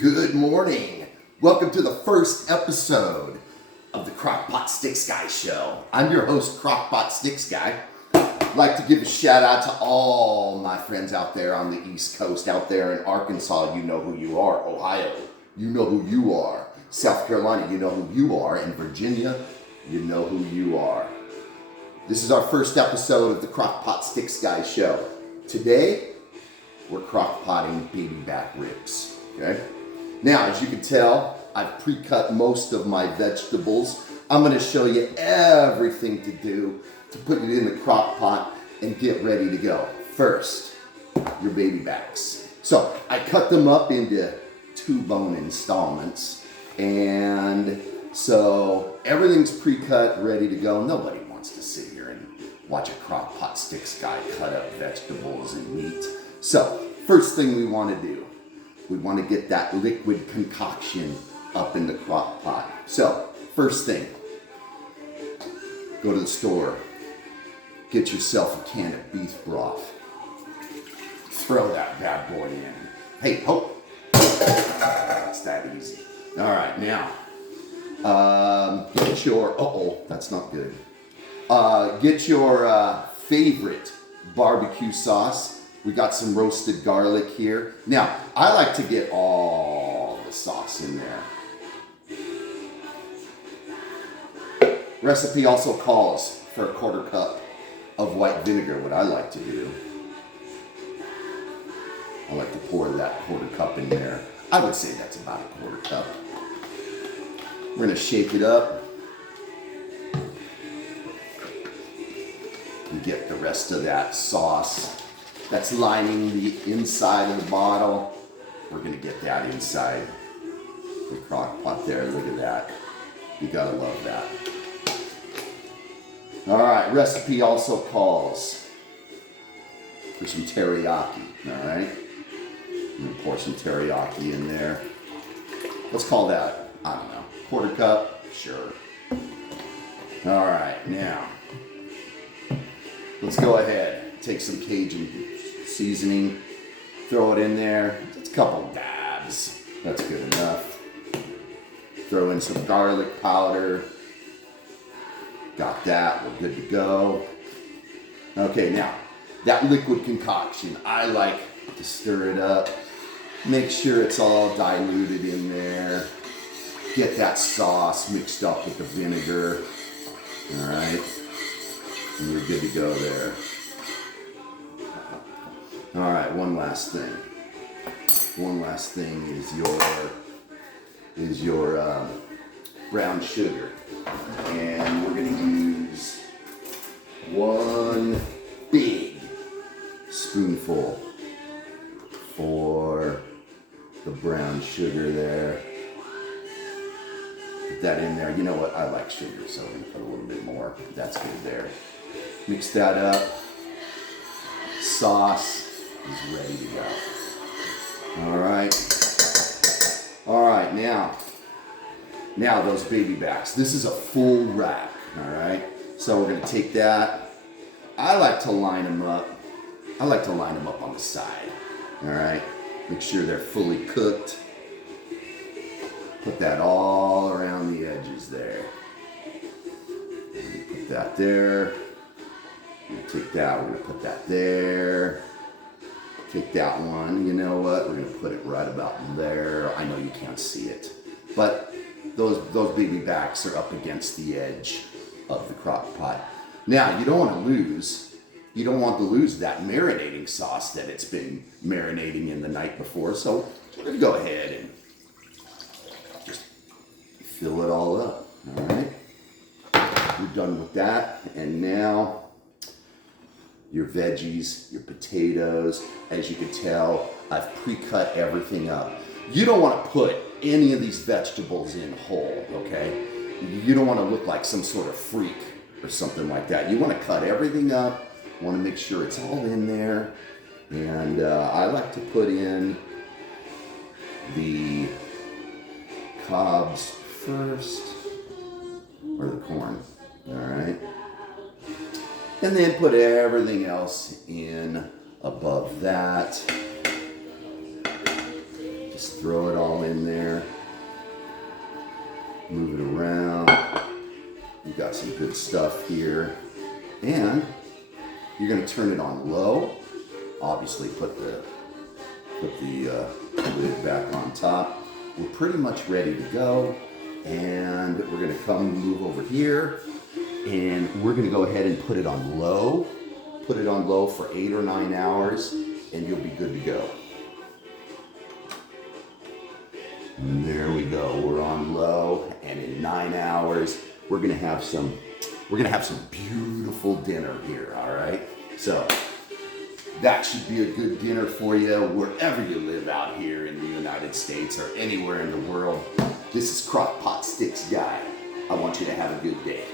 Good morning. Welcome to the first episode of the Crock Pot Styx Guy show. I'm your host, Crock Pot Styx Guy. I'd like to give a shout out to all my friends out there on the East Coast, out there in Arkansas, you know who you are. Ohio, you know who you are. South Carolina, you know who you are. And Virginia, you know who you are. This is our first episode of the Crock Pot Styx Guy show. Today, we're crock potting baby back ribs, okay? Now, as you can tell, I've pre-cut most of my vegetables. I'm gonna show you everything to do to put it in the crock pot and get ready to go. First, your baby backs. So I cut them up into 2 bone installments. And so everything's pre-cut, ready to go. Nobody wants to sit here and watch a Crock Pot Styx Guy cut up vegetables and meat. So first thing we want to do, we want to get that liquid concoction up in the crock pot. So first thing, go to the store, get yourself a can of beef broth. Throw that bad boy in. Hey, hope. It's that easy. All right, now, get your, that's not good. Get your favorite barbecue sauce. We got some roasted garlic here. Now, I like to get all the sauce in there. Recipe also calls for a 1/4 cup of white vinegar. What I like to do, I like to pour that 1/4 cup in there. I would say that's about a 1/4 cup. We're gonna shake it up and get the rest of that sauce that's lining the inside of the bottle. We're gonna get that inside the crock pot there. Look at that. You gotta love that. All right, recipe also calls for some teriyaki, all right? I'm gonna pour some teriyaki in there. Let's call that, I don't know, 1/4 cup, sure. All right, now, let's go ahead, take some Cajun seasoning, throw it in there, just a couple dabs, that's good enough. Throw in some garlic powder, got that, we're good to go. Okay, now, that liquid concoction, I like to stir it up, make sure it's all diluted in there, get that sauce mixed up with the vinegar, all right, and you're good to go there. All right, one last thing. One last thing is your brown sugar. And we're gonna use 1 big spoonful for the brown sugar there. Put that in there. You know what, I like sugar, so I'm gonna put a little bit more. That's good there. Mix that up. Sauce is ready to go. All right, now those baby backs. This is a full rack, all right? So we're gonna take that. I like to line them up. I like to line them up on the side, all right? Make sure they're fully cooked. Put that all around the edges there. Put that there. We're gonna take that, we're gonna put that there. Take that one, you know what, we're gonna put it right about there. I know you can't see it, but those baby backs are up against the edge of the crock pot. Now, you don't want to lose that marinating sauce that it's been marinating in the night before, so we're gonna go ahead and just fill it all up, all right? We're done with that, and now, your veggies, your potatoes. As you can tell, I've pre-cut everything up. You don't want to put any of these vegetables in whole, okay? You don't want to look like some sort of freak or something like that. You want to cut everything up, want to make sure it's all in there. And I like to put in the cobs first, or the corn, all right? And then put everything else in above that. Just throw it all in there. Move it around. You've got some good stuff here. And you're gonna turn it on low. Obviously put the lid back on top. We're pretty much ready to go. And we're gonna move over here, and we're gonna go ahead and put it on low. Put it on low for 8 or 9 hours, and you'll be good to go. And there we go, we're on low, and in 9 hours, we're gonna have some beautiful dinner here, all right? So, that should be a good dinner for you wherever you live out here in the United States or anywhere in the world. This is Crock Pot Styx Guy. I want you to have a good day.